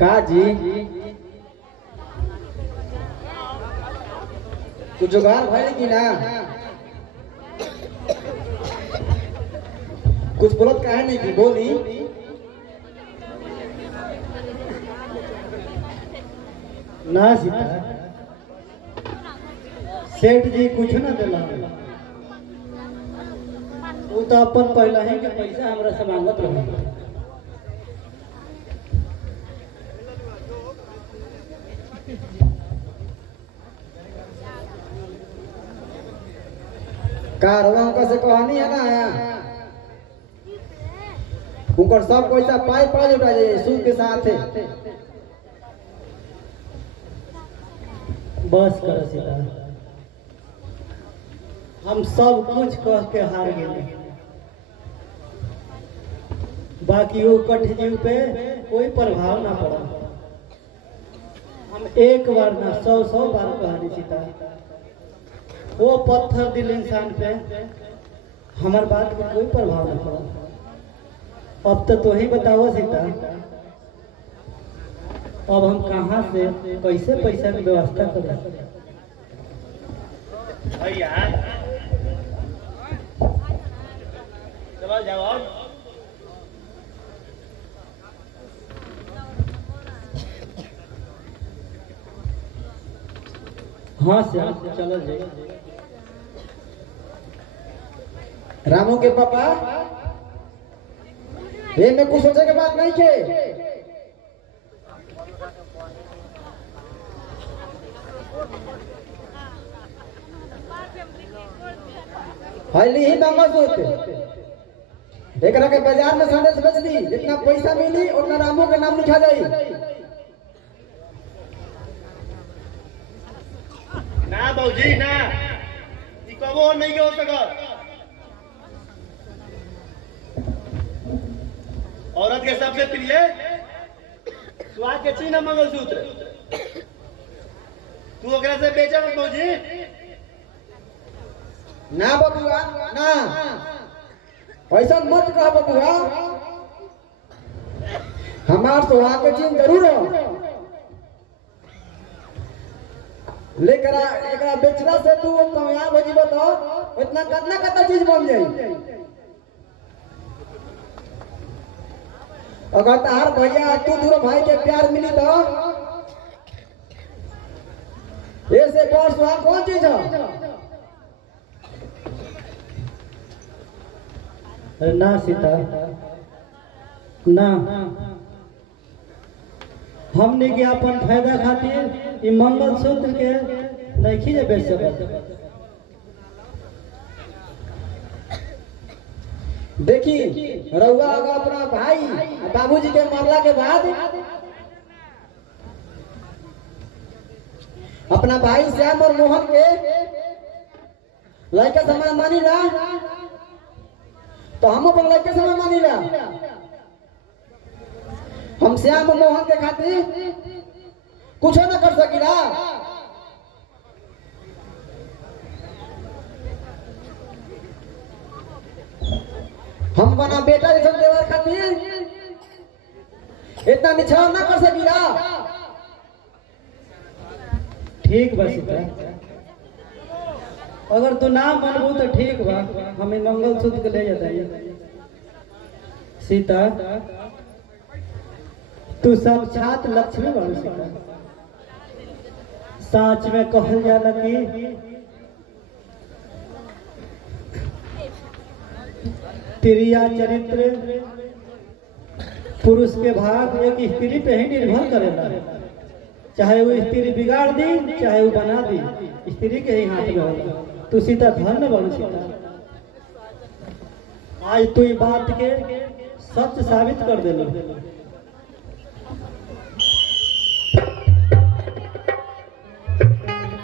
का जी कुछ जुगाड़ भइल कि ना? कुछ बोलत काहे नहीं की बोली? ना सीता, सेठ जी कुछ ना दिला। वो तो अपन पहला ही के पैसा हमरा से मांगत रहे। कारवा उनका से कहानी है ना, उनकर सब पैसा पाई पाई उठा जाए सूद के साथ है। बस कर सीता, हम सब कुछ कह के हार गए। बाकी वो कठ जीव पे कोई प्रभाव ना पड़ा। हम एक बार ना 100 बार कहानी सीता, वो पत्थर दिल इंसान पे हमार बात पे कोई प्रभाव ना पड़ा। अब तो ही बताओ सीता, अब हम कहाँ से कैसे पैसा की व्यवस्था करें? भैया चलो जाओ। हाँ से चलो जाइए। रामू के पापा ये में कुछ सोचे के बात नहीं के। हाली ही मंगलसूत्र एकरा के बाजार में संदेश बेच दी, जितना पैसा मिली उतना रामू के नाम लिखा जाई। ना बाबूजी ना, ई कबो नहीं हो सकत। औरत के सबसे प्रिय सुहाग के चिन्ह मंगलसूत्र, तू ओकरा से बेचा मत बाबूजी। ना बबुआ ना, ऐसा मत कह बबुआ। हमार सुहाग के चिन्ह जरूर है, लेकर एकरा बेचला से तू कामयाब हो जीबो तो इतना कितना चीज बन जाई। अगर तार भैया तू दूर भाई के प्यार मिली तो ऐसे बड़ सुहाग कौन चीज है? अरे ना सीता ना, हमने के अपन फायदा खातिर ई मंगलसूत्र के नहीं जे बेच सकत। देखी रउआ अगर अपना भाई बाबूजी के मरला के बाद अपना भाई श्याम और मोहन के लड़के समय मानी ला, तो हम अपन लड़के समय मानी ला। हम श्याम और मोहन के खातिर कुछ न कर सकीला। हम बना बेटा जैसा देवर खातिर इतना निछावर ना कर सकीला। ठीक बा सीता, अगर तू ना मनबू तो ठीक बा, हम मंगलसूत्र के ले जाते। सीता तू साक्षात लक्ष्मी बन सीता। साच में कहल जाला कि प्रिया चरित्र पुरुष के भाग एक स्त्री पे ही निर्भर करेला। चाहे वो स्त्री बिगाड़ दी चाहे वो बना दी, स्त्री के ही हाथ में होला। तू सीता धन्य बन सीता, आज तू बात के सच साबित कर दे।